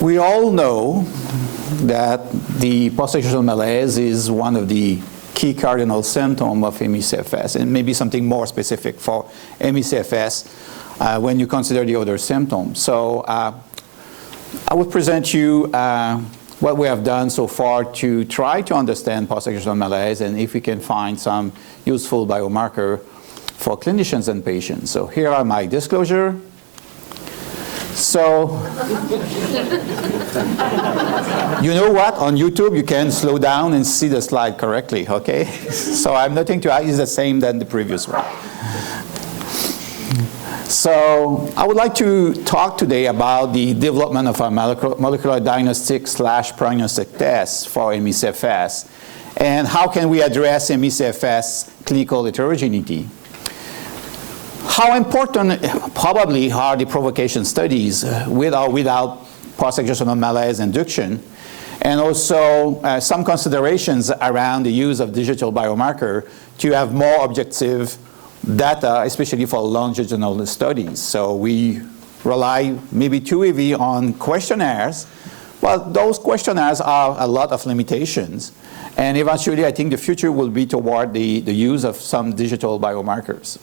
We all know that the post-exertional malaise is one of the key cardinal symptoms of ME/CFS, and maybe something more specific for ME/CFS when you consider the other symptoms. So I will present you what we have done so far to try to understand post-exertional malaise and if we can find some useful biomarker for clinicians and patients. So here are my disclosure. So, you know what? On YouTube, you can slow down and see the slide correctly, okay? So I'm not going to add, it's the same than the previous one. So I would like to talk today about the development of a molecular diagnostic / prognostic test for ME/CFS, and how can we address ME/CFS clinical heterogeneity. How important probably are the provocation studies with or without post-exertional malaise induction, and also some considerations around the use of digital biomarker to have more objective data, especially for longitudinal studies. So we rely maybe too heavy on questionnaires, but those questionnaires have a lot of limitations. And eventually, I think the future will be toward the use of some digital biomarkers.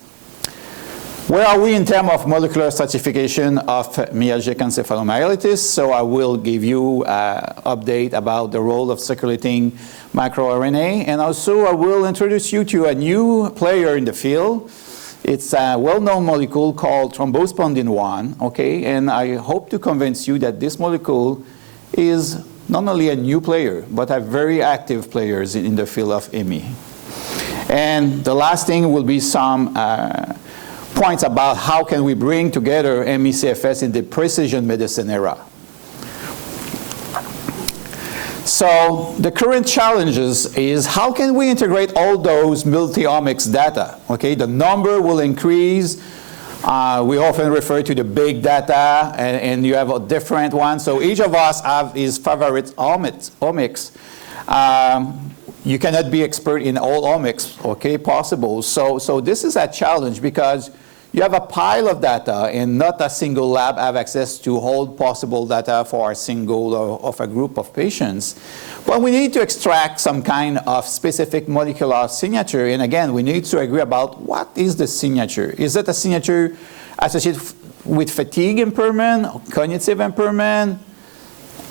Where are we in terms of molecular stratification of myalgic encephalomyelitis? So I will give you an update about the role of circulating microRNA, and also I will introduce you to a new player in the field. It's a well-known molecule called thrombospondin 1, okay? And I hope to convince you that this molecule is not only a new player, but a very active players in the field of ME. And the last thing will be some points about how can we bring together ME/CFS in the precision medicine era. So the current challenges is how can we integrate all those multi-omics data? Okay, the number will increase. We often refer to the big data, and you have a different one. So each of us have his favorite omics. You cannot be expert in all omics, okay, possible. So this is a challenge because you have a pile of data and not a single lab have access to all possible data for a single or of a group of patients. But we need to extract some kind of specific molecular signature. And again, we need to agree about what is the signature. Is it a signature associated with fatigue impairment, cognitive impairment,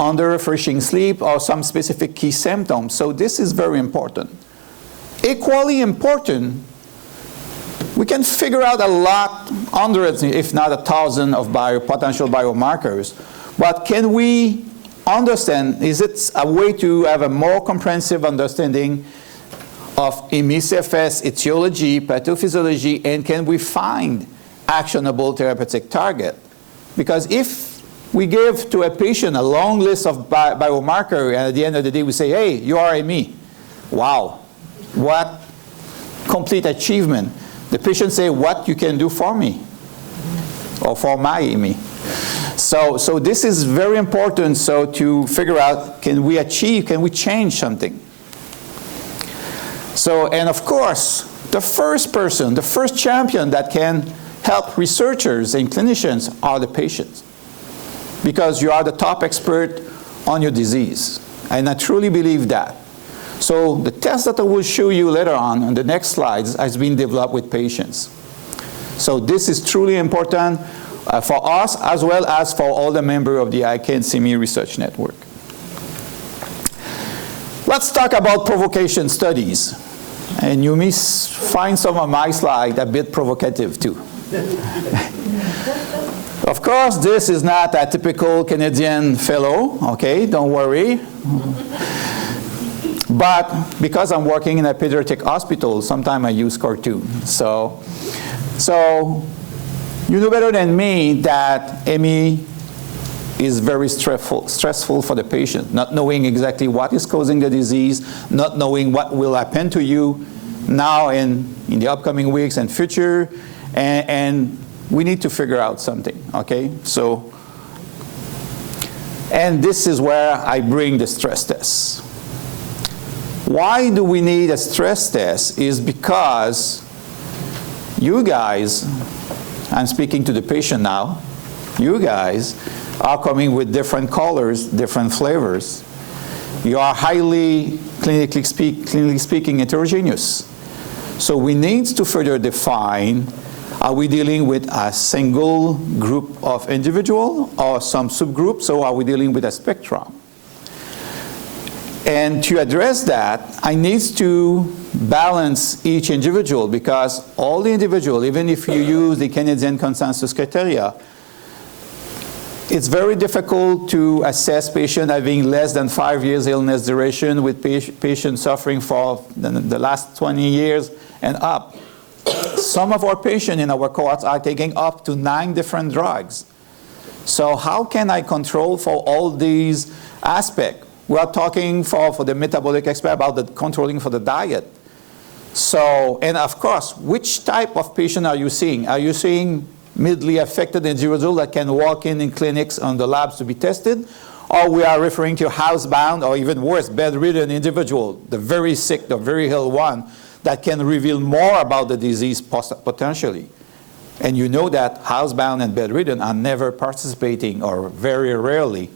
under-refreshing sleep, or some specific key symptoms? So this is very important. Equally important, we can figure out a lot, hundreds, if not 1,000 of potential biomarkers, but can we understand, is it a way to have a more comprehensive understanding of ME/CFS etiology, pathophysiology, and can we find actionable therapeutic target? Because if we give to a patient a long list of biomarkers, and at the end of the day we say, hey, you are ME. Wow, what complete achievement. The patient say, what you can do for me, or for my ME. So this is very important, so to figure out, can we change something? So, and of course, the first person, the first champion that can help researchers and clinicians are the patients, because you are the top expert on your disease. And I truly believe that. So the test that I will show you later on the next slides has been developed with patients. So this is truly important for us as well as for all the members of the ICANN-CME Research Network. Let's talk about provocation studies. And you may find some of my slides a bit provocative too. Of course, this is not a typical Canadian fellow, okay, don't worry. But because I'm working in a pediatric hospital, sometimes I use cartoons. So you know better than me that ME is very stressful for the patient, not knowing exactly what is causing the disease, not knowing what will happen to you now and in the upcoming weeks and future, and we need to figure out something, okay? So, and this is where I bring the stress test. Why do we need a stress test is because you guys, I'm speaking to the patient now, you guys are coming with different colors, different flavors. You are highly, clinically speaking, heterogeneous. So we need to further define, are we dealing with a single group of individual or some subgroups, or are we dealing with a spectrum? And to address that, I need to balance each individual, because all the individual, even if you use the Canadian consensus criteria, it's very difficult to assess patients having less than 5 years illness duration with patients suffering for the last 20 years and up. Some of our patients in our cohorts are taking up to 9 different drugs. So how can I control for all these aspects? We are talking for the metabolic expert about the controlling for the diet. So, and of course, which type of patient are you seeing? Are you seeing mildly affected individual that can walk in clinics on the labs to be tested? Or we are referring to housebound, or even worse, bedridden individual, the very sick, the very ill one, that can reveal more about the disease potentially. And you know that housebound and bedridden are never participating, or very rarely,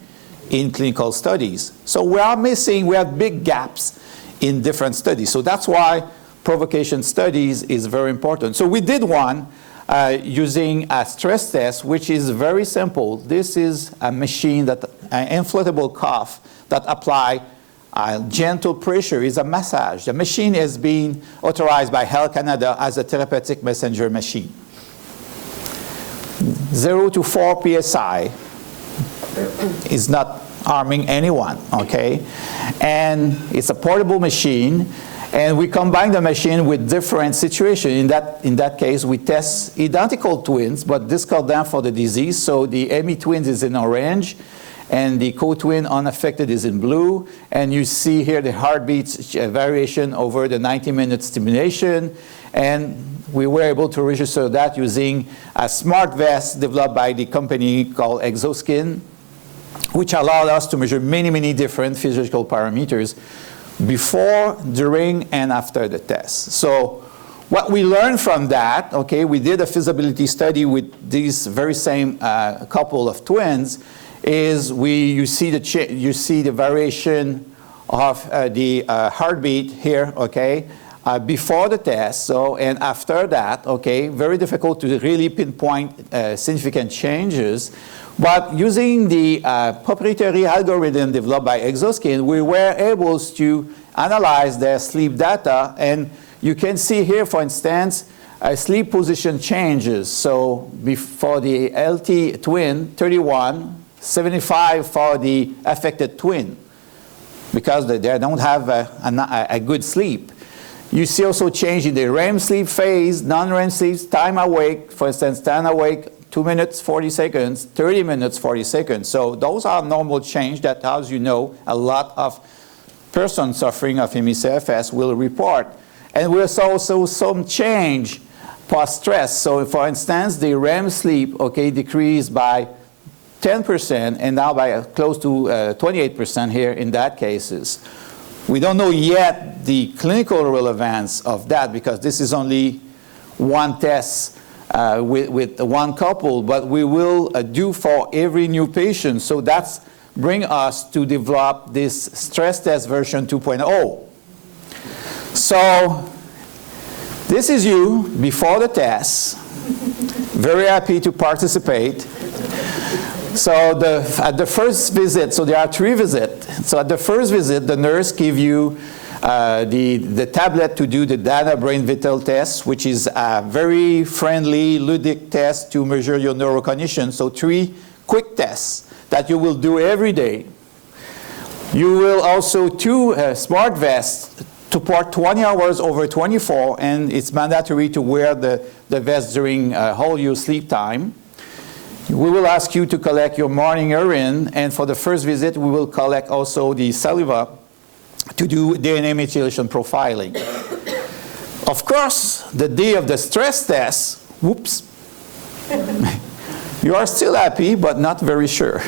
in clinical studies. So we are missing, we have big gaps in different studies. So that's why provocation studies is very important. So we did one using a stress test, which is very simple. This is a machine, that an inflatable cuff that apply gentle pressure, is a massage. The machine is being authorized by Health Canada as a therapeutic messenger machine. 0 to 4 psi is not harming anyone, okay? And it's a portable machine, and we combine the machine with different situations. In that case, we test identical twins, but discard them for the disease. So the ME twins is in orange, and the co-twin unaffected is in blue. And you see here the heartbeat variation over the 90-minute stimulation. And we were able to register that using a smart vest developed by the company called Exoskin, which allowed us to measure many, many different physiological parameters before, during, and after the test. So what we learned from that, okay, we did a feasibility study with these very same couple of twins, is you see the variation of the heartbeat here, okay, before the test, so, and after that, okay, very difficult to really pinpoint significant changes. But using the proprietary algorithm developed by Exoskin, we were able to analyze their sleep data. And you can see here, for instance, sleep position changes. So for the LT twin, 31, 75 for the affected twin, because they don't have a good sleep. You see also change in the REM sleep phase, non-REM sleep, time awake, for instance, time awake, 2 minutes, 40 seconds, 30 minutes, 40 seconds. So those are normal change that, as you know, a lot of persons suffering of ME/CFS will report. And we saw also some change post-stress. So for instance, the REM sleep, okay, decreased by 10% and now by close to 28% here in that cases. We don't know yet the clinical relevance of that, because this is only one test with one couple, but we will do for every new patient. So that's bring us to develop this stress test version 2.0. So this is you before the test, very happy to participate. So at the first visit, so there are 3 visits. So at the first visit, the nurse gives you the tablet to do the data brain vital test, which is a very friendly, ludic test to measure your neurocognition. So 3 quick tests that you will do every day. You will also 2 smart vests to port 20 hours over 24, and it's mandatory to wear the vest during whole your sleep time. We will ask you to collect your morning urine, and for the first visit, we will collect also the saliva to do DNA methylation profiling. Of course, the day of the stress test, whoops, you are still happy, but not very sure.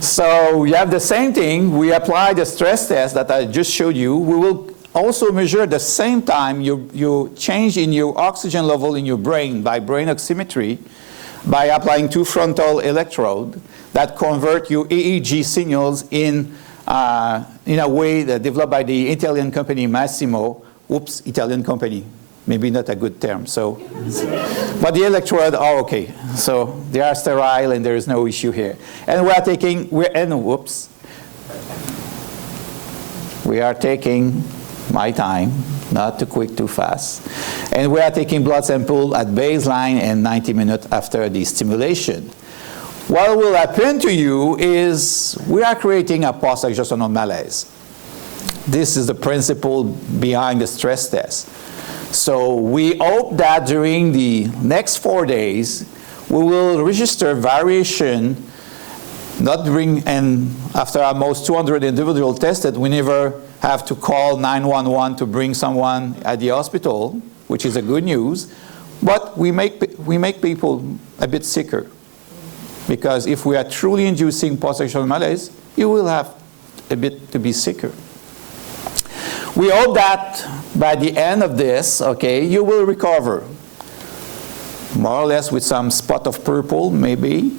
So we have the same thing. We apply the stress test that I just showed you. We will also measure at the same time your change in your oxygen level in your brain by brain oximetry. by applying 2 frontal electrodes that convert your EEG signals in a way that developed by the Italian company Massimo. Oops, Italian company. Maybe not a good term. So, but the electrodes are okay. So they are sterile and there is no issue here. And we are taking, we are taking my time, not too quick, too fast. And we are taking blood sample at baseline and 90 minutes after the stimulation. What will happen to you is we are creating a post-exertional malaise. This is the principle behind the stress test. So we hope that during the next 4 days, we will register variation, and after almost 200 individuals tested, we never have to call 911 to bring someone at the hospital, which is a good news, but we make people a bit sicker. Because if we are truly inducing post-exertional malaise, you will have a bit to be sicker. We hope that by the end of this, okay, you will recover, more or less with some spot of purple, maybe,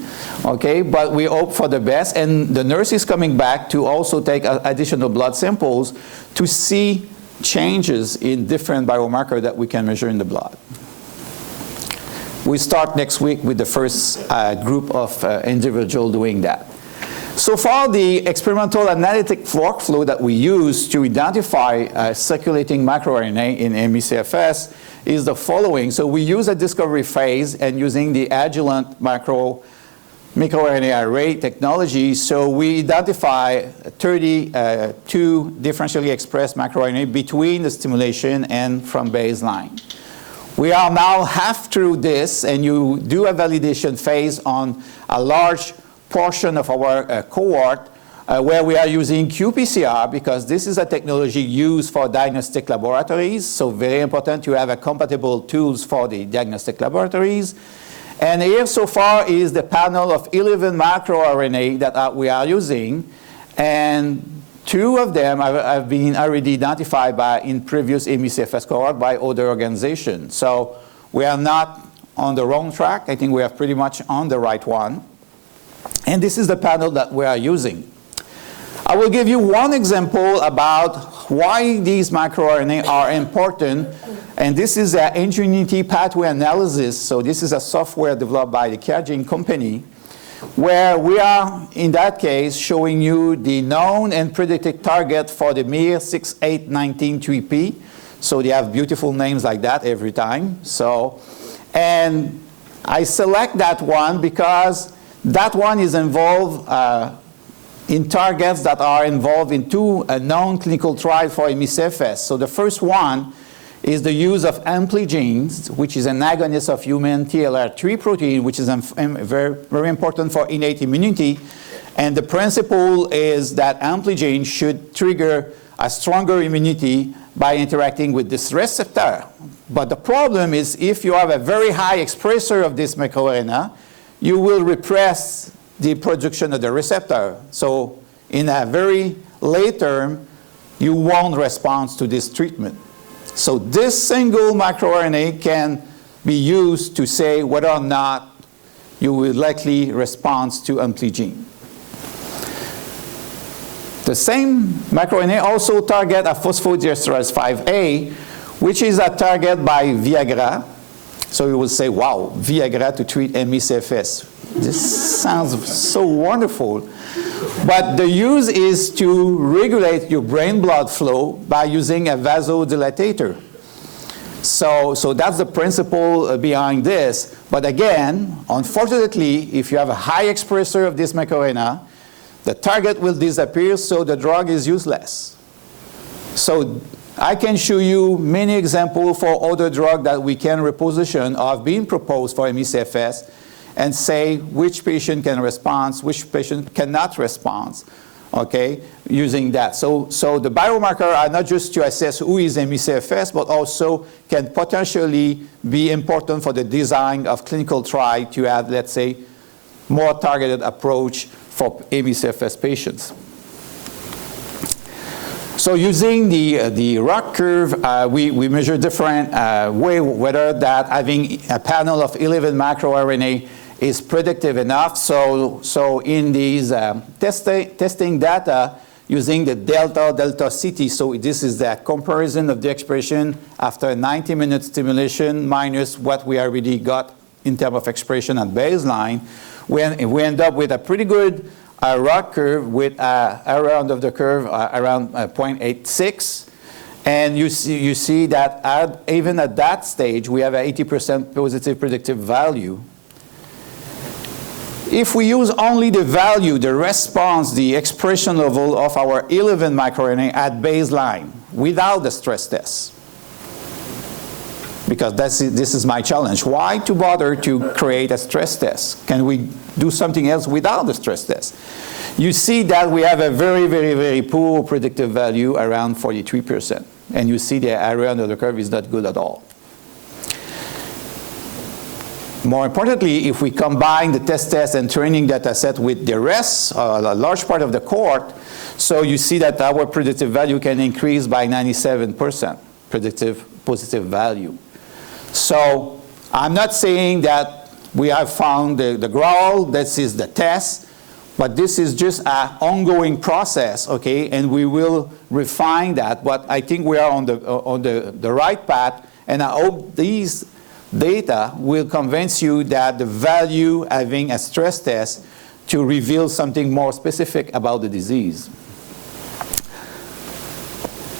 okay, but we hope for the best. And the nurse is coming back to also take additional blood samples to see changes in different biomarkers that we can measure in the blood. We start next week with the first group of individuals doing that. So far, the experimental analytic workflow that we use to identify circulating microRNA in ME/CFS is the following. So we use a discovery phase and using the adjuvant microRNA array technology, so we identify 32 differentially expressed microRNA between the stimulation and from baseline. We are now half through this, and you do a validation phase on a large portion of our cohort where we are using qPCR, because this is a technology used for diagnostic laboratories, so very important to have a compatible tools for the diagnostic laboratories. And here so far is the panel of 11 microRNA that we are using, and 2 of them have been already identified in previous ME/CFS cohort by other organizations. So we are not on the wrong track. I think we are pretty much on the right one. And this is the panel that we are using. I will give you one example about why these microRNA are important. And this is an Ingenuity Pathway analysis. So this is a software developed by the Cargene company, where we are, in that case, showing you the known and predicted target for the MIR6819-3P. So they have beautiful names like that every time. So, and I select that one because that one is involved in targets that are involved in 2 known clinical trials for ME/CFS. So the first one is the use of Ampligenes, which is an agonist of human TLR3 protein, which is very, very important for innate immunity. And the principle is that Ampligene should trigger a stronger immunity by interacting with this receptor. But the problem is if you have a very high expressor of this microRNA, you will repress the production of the receptor. So in a very late term, you won't respond to this treatment. So this single microRNA can be used to say whether or not you will likely respond to Ampligene. The same microRNA also target a phosphodiesterase 5A, which is a target by Viagra. So you will say, wow, Viagra to treat ME/CFS. This sounds so wonderful. But the use is to regulate your brain blood flow by using a vasodilatator. So that's the principle behind this. But again, unfortunately, if you have a high expressor of this microRNA, the target will disappear, so the drug is useless. So I can show you many examples for other drugs that we can reposition or have been proposed for ME/CFS and say which patient can respond, which patient cannot respond, okay, using that. So the biomarkers are not just to assess who is ME/CFS, but also can potentially be important for the design of clinical trial to have, let's say, more targeted approach for ME/CFS patients. So using the ROC curve, we measure different ways, whether that having a panel of 11 microRNA is predictive enough. So in these testing data, using the delta CT, so this is the comparison of the expression after 90-minute stimulation minus what we already got in terms of expression at baseline, we end up with a pretty good ROC curve with around of the curve around 0.86. And you see that even at that stage, we have an 80% positive predictive value. If we use only the value, the response, the expression level of our 11 microRNA at baseline without the stress test, because this is my challenge. Why to bother to create a stress test? Can we do something else without the stress test? You see that we have a very, very, very poor predictive value around 43%. And you see the area under the curve is not good at all. More importantly, if we combine the test and training data set with the rest, a large part of the cohort, so you see that our predictive value can increase by 97% predictive positive value. So I'm not saying that we have found the growl, this is the test, but this is just an ongoing process, okay, and we will refine that, but I think we are on the right path, and I hope these data will convince you that the value having a stress test to reveal something more specific about the disease.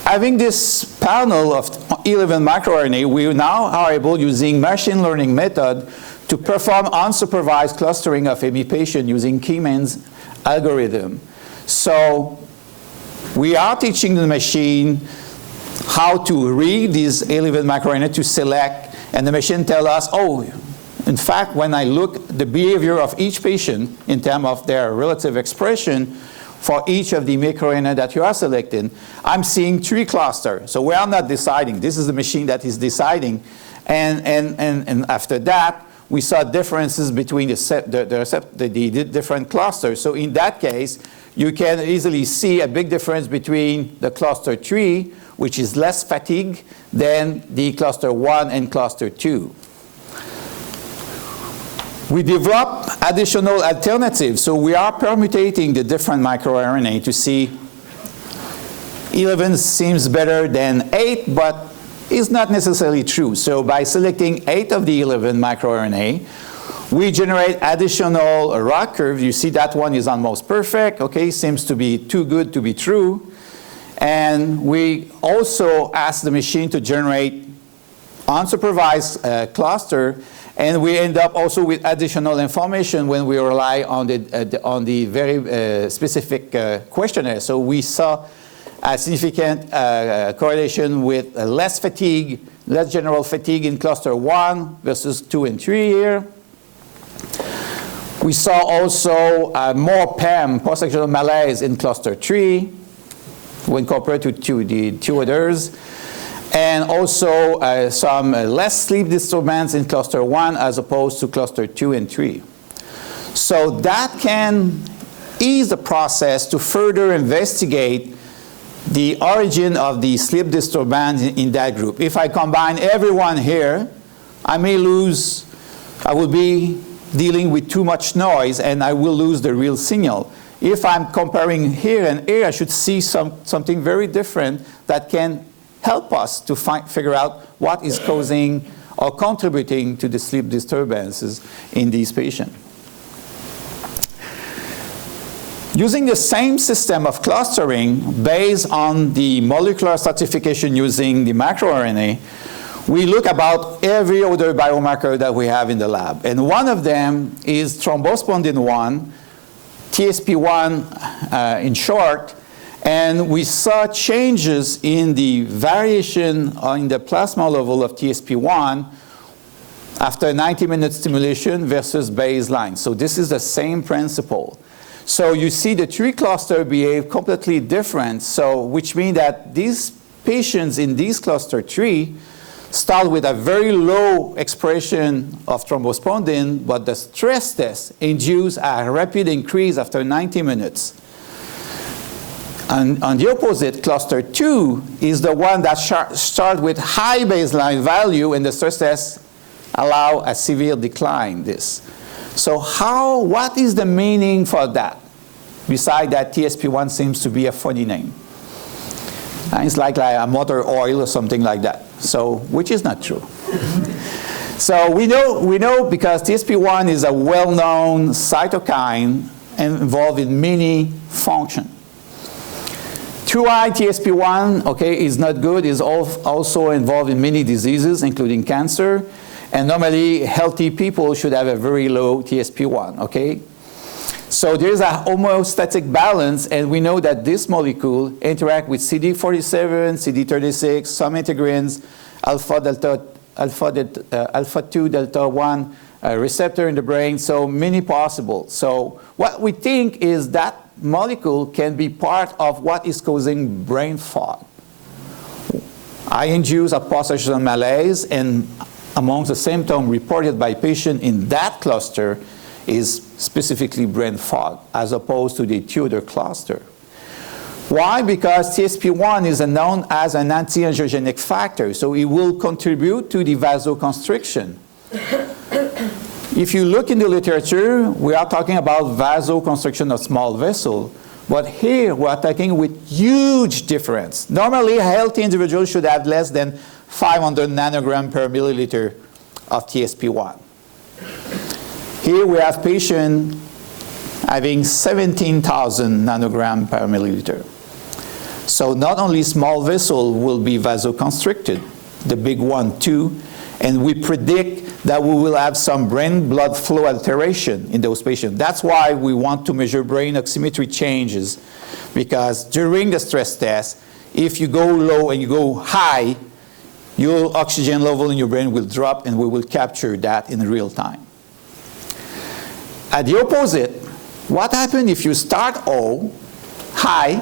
Having this panel of 11 microRNA, we now are able, using machine learning method, to perform unsupervised clustering of ME patient using Keyman's algorithm. So we are teaching the machine how to read these 11 microRNA to select, and the machine tells us, oh, in fact, when I look at the behavior of each patient in terms of their relative expression for each of the microRNA that you are selecting, I'm seeing 3 clusters. So we are not deciding. This is the machine that is deciding. And after that, we saw differences between the different clusters. So in that case, you can easily see a big difference between the cluster 3, which is less fatigue than the cluster 1 and cluster 2. We develop additional alternatives. So we are permutating the different microRNA to see 11 seems better than 8, but it's not necessarily true. So by selecting 8 of the 11 microRNA, we generate additional ROC curves. You see that one is almost perfect. Okay, seems to be too good to be true. And we also ask the machine to generate unsupervised cluster, and we end up also with additional information when we rely on the very specific questionnaire. So we saw a significant correlation with less fatigue, less general fatigue in cluster 1 versus 2 and 3 here. We saw also more PEM, post-exertional malaise, in cluster 3 when compared to the 2 others. And also some less sleep disturbance in cluster 1 as opposed to cluster 2 and 3. So that can ease the process to further investigate the origin of the sleep disturbance in that group. If I combine everyone here, I will be dealing with too much noise and I will lose the real signal. If I'm comparing here and here, I should see something very different that can help us to figure out what is causing or contributing to the sleep disturbances in these patients. Using the same system of clustering based on the molecular stratification using the microRNA, we look about every other biomarker that we have in the lab. And one of them is thrombospondin 1, TSP1 in short, and we saw changes in the variation in the plasma level of TSP1 after 90-minute stimulation versus baseline. So this is the same principle. So you see the 3 clusters behave completely different, so which means that these patients in this cluster 3 start with a very low expression of thrombospondin, but the stress test induces a rapid increase after 90 minutes. And on the opposite, cluster 2 is the one that starts with high baseline value, and the stress test allow a severe decline this. So what is the meaning for that? Besides that TSP1 seems to be a funny name. It's like a motor oil or something like that, so, which is not true. So we know because TSP1 is a well-known cytokine involved in many functions. Too high TSP1, okay, is not good, is also involved in many diseases, including cancer. And normally, healthy people should have a very low TSP1, okay? So there's a homeostatic balance, and we know that this molecule interact with CD47, CD36, some integrins, alpha-2 delta 1 receptor in the brain, so many possible. So what we think is that molecule can be part of what is causing brain fog. I induce a post-exertional malaise, and amongst the symptoms reported by patients in that cluster is specifically brain fog, as opposed to the two other cluster. Why? Because TSP1 is known as an anti-angiogenic factor, so it will contribute to the vasoconstriction. If you look in the literature, we are talking about vasoconstriction of small vessel, but here we are talking with huge difference. Normally, a healthy individual should have less than 500 nanogram per milliliter of TSP1. Here we have patients having 17,000 nanogram per milliliter. So not only small vessel will be vasoconstricted, the big one too, and we predict that we will have some brain blood flow alteration in those patients. That's why we want to measure brain oximetry changes, because during the stress test, if you go low and you go high, your oxygen level in your brain will drop, and we will capture that in real time. At the opposite, what happens if you start high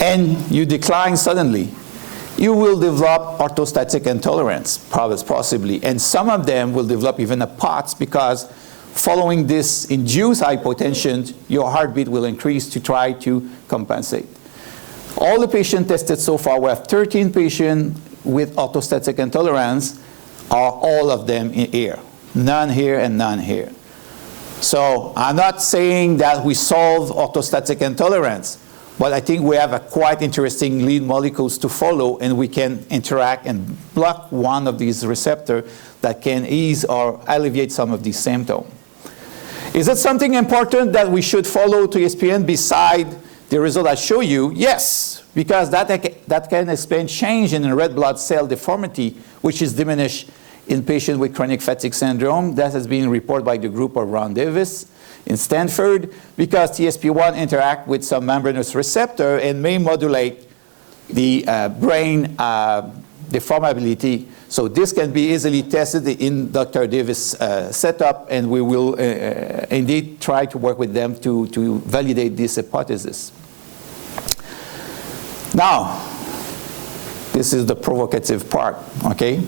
and you decline suddenly? You will develop orthostatic intolerance, possibly, and some of them will develop even a POTS, because following this induced hypotension, your heartbeat will increase to try to compensate. All the patients tested so far, we have 13 patients with orthostatic intolerance, are all of them in here. None here and none here. So I'm not saying that we solve orthostatic intolerance, but I think we have a quite interesting lead molecules to follow, and we can interact and block one of these receptors that can ease or alleviate some of these symptoms. Is it something important that we should follow TSPN beside the result I show you? Yes, because that can explain change in red blood cell deformity, which is diminished in patients with chronic fatigue syndrome. That has been reported by the group of Ron Davis in Stanford, because TSP1 interact with some membranous receptor and may modulate the brain deformability. So this can be easily tested in Dr. Davis' setup, and we will indeed try to work with them to validate this hypothesis. Now, this is the provocative part, okay?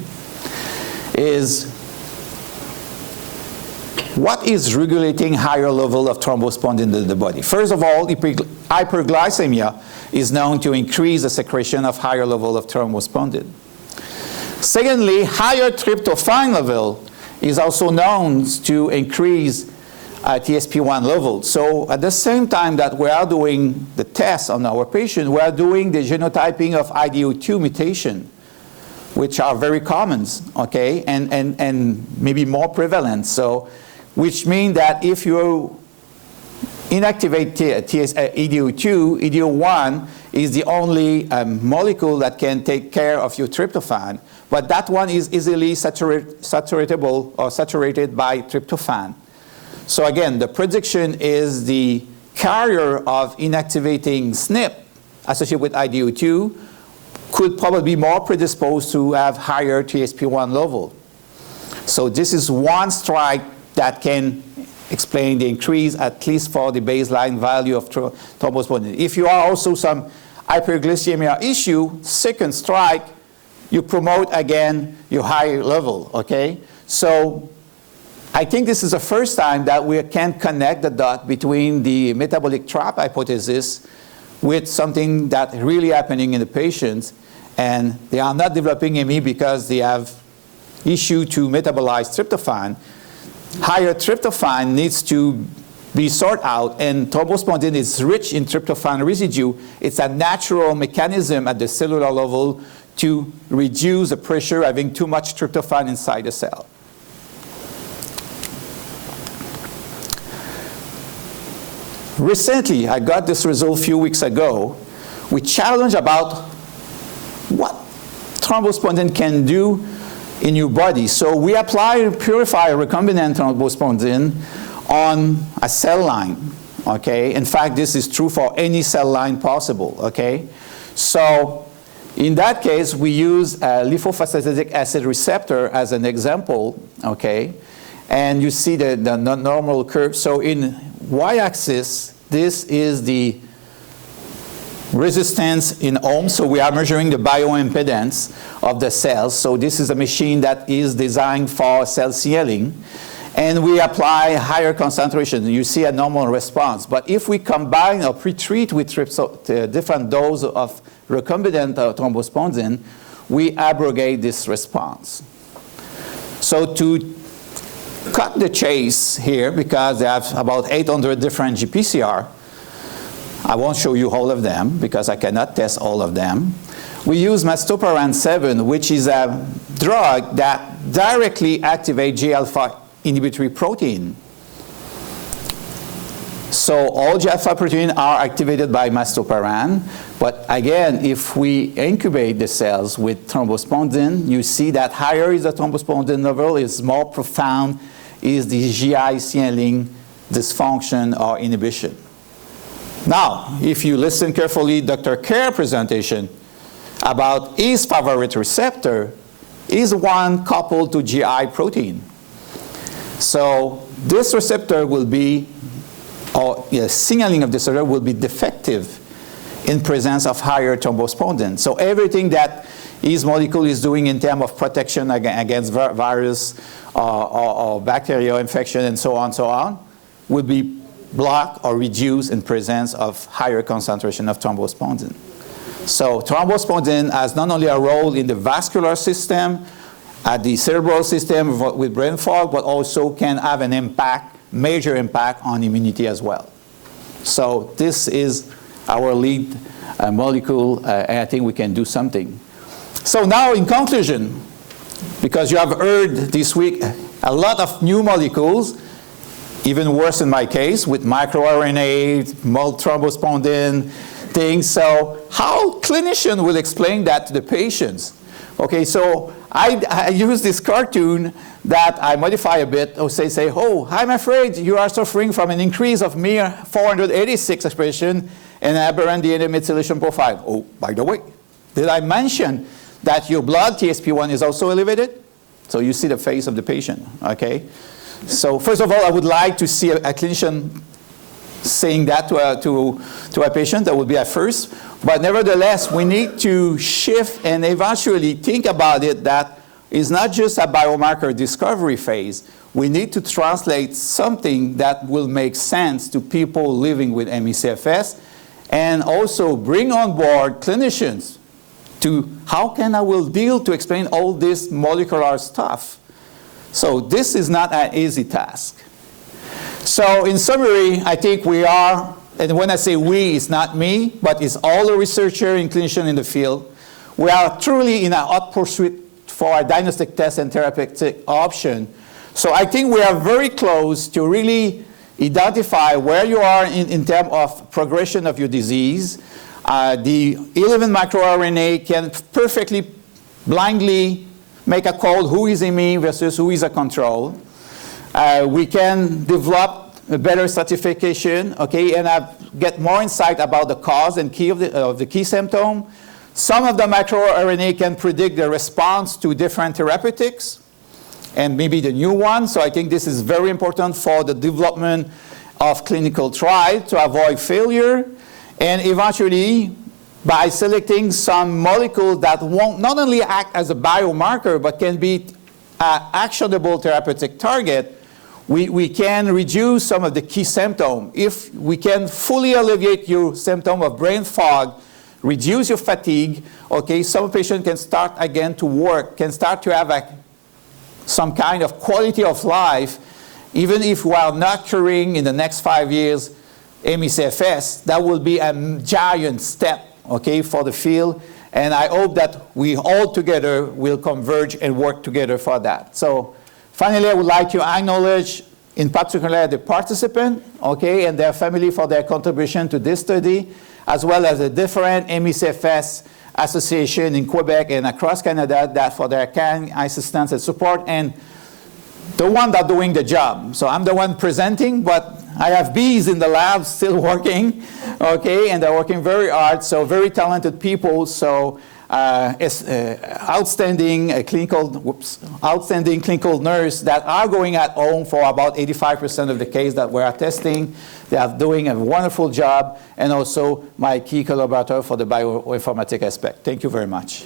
What is regulating higher level of thrombospondin in the body? First of all, hyperglycemia is known to increase the secretion of higher level of thrombospondin. Secondly, higher tryptophan level is also known to increase TSP1 level. So at the same time that we are doing the test on our patient, we are doing the genotyping of IDO2 mutation, which are very common, okay, and maybe more prevalent. So, which means that if you inactivate EDO2, EDO1 is the only molecule that can take care of your tryptophan, but that one is easily saturatable or saturated by tryptophan. So again, the prediction is the carrier of inactivating SNP associated with IDO2 could probably be more predisposed to have higher TSP1 level. So this is one strike that can explain the increase, at least for the baseline value of thrombospondin. If you are also some hyperglycemia issue, second strike, you promote again your higher level, okay? So I think this is the first time that we can connect the dot between the metabolic trap hypothesis with something that really happening in the patients, and they are not developing ME because they have issue to metabolize tryptophan. higher tryptophan needs to be sorted out, and thrombospondin is rich in tryptophan residue. It's a natural mechanism at the cellular level to reduce the pressure having too much tryptophan inside the cell. Recently, I got this result a few weeks ago. We challenged about what thrombospondin can do in your body. So we apply purified recombinant thrombospondin on a cell line, okay? In fact, this is true for any cell line possible, okay? So in that case, we use a lipophosphatic acid receptor as an example, okay? And you see the normal curve. So in y-axis, this is the resistance in ohms, so we are measuring the bioimpedance of the cells. So this is a machine that is designed for cell sealing. And we apply higher concentration. You see a normal response. But if we combine or pre-treat with different dose of recombinant thrombospondin, we abrogate this response. So to cut the chase here, because they have about 800 different GPCR, I won't show you all of them because I cannot test all of them. We use mastoperan 7, which is a drug that directly activates G-alpha inhibitory protein. So all G-alpha protein are activated by mastoperan, but again, if we incubate the cells with thrombospondin, you see that higher is the thrombospondin level, is more profound is the GI signaling dysfunction or inhibition. Now, if you listen carefully, Dr. Kerr's presentation about his favorite receptor is one coupled to GI protein. So this receptor will be, or signaling of this receptor will be defective in presence of higher thrombospondin. So everything that his molecule is doing in terms of protection against virus or bacterial infection and so on, will be blocked or reduced in presence of higher concentration of thrombospondin. So thrombospondin has not only a role in the vascular system, at the cerebral system with brain fog, but also can have an impact, major impact on immunity as well. So this is our lead molecule, and I think we can do something. So now in conclusion, because you have heard this week a lot of new molecules, even worse in my case, with microRNA, thrombospondin things. So how clinician will explain that to the patients? Okay, so I use this cartoon that I modify a bit, or say, oh, I'm afraid you are suffering from an increase of mere 486 expression and aberrant DNA methylation profile. Oh, by the way, did I mention that your blood TSP1 is also elevated? So you see the face of the patient, okay? So first of all, I would like to see a clinician saying that to a patient. That would be at first. But nevertheless, we need to shift and eventually think about it that it's not just a biomarker discovery phase. We need to translate something that will make sense to people living with ME/CFS, and also bring on board clinicians to how can I will deal to explain all this molecular stuff. So this is not an easy task. So in summary, I think we are, and when I say we, it's not me, but it's all the researchers and clinicians in the field. We are truly in a hot pursuit for a diagnostic test and therapeutic option. So I think we are very close to really identify where you are in terms of progression of your disease. The 11 microRNA can perfectly blindly make a call who is immune versus who is a control. We can develop a better stratification, okay, and get more insight about the cause and key of the key symptom. Some of the microRNA can predict the response to different therapeutics and maybe the new one. So I think this is very important for the development of clinical trial to avoid failure. And eventually, by selecting some molecule that won't not only act as a biomarker, but can be an actionable therapeutic target, we can reduce some of the key symptoms. If we can fully alleviate your symptom of brain fog, reduce your fatigue, okay, some patient can start again to work, can start to have some kind of quality of life, even if we are not curing in the next 5 years ME/CFS, that will be a giant step, okay, for the field. And I hope that we all together will converge and work together for that. So finally, I would like to acknowledge in particular the participant, okay, and their family for their contribution to this study, as well as the different ME/CFS association in Quebec and across Canada that for their kind assistance and support, and the one that doing the job. So I'm the one presenting, but I have bees in the lab still working, okay, and they're working very hard, so very talented people. So outstanding clinical nurse that are going at home for about 85% of the case that we are testing. They are doing a wonderful job, and also my key collaborator for the bioinformatics aspect. Thank you very much.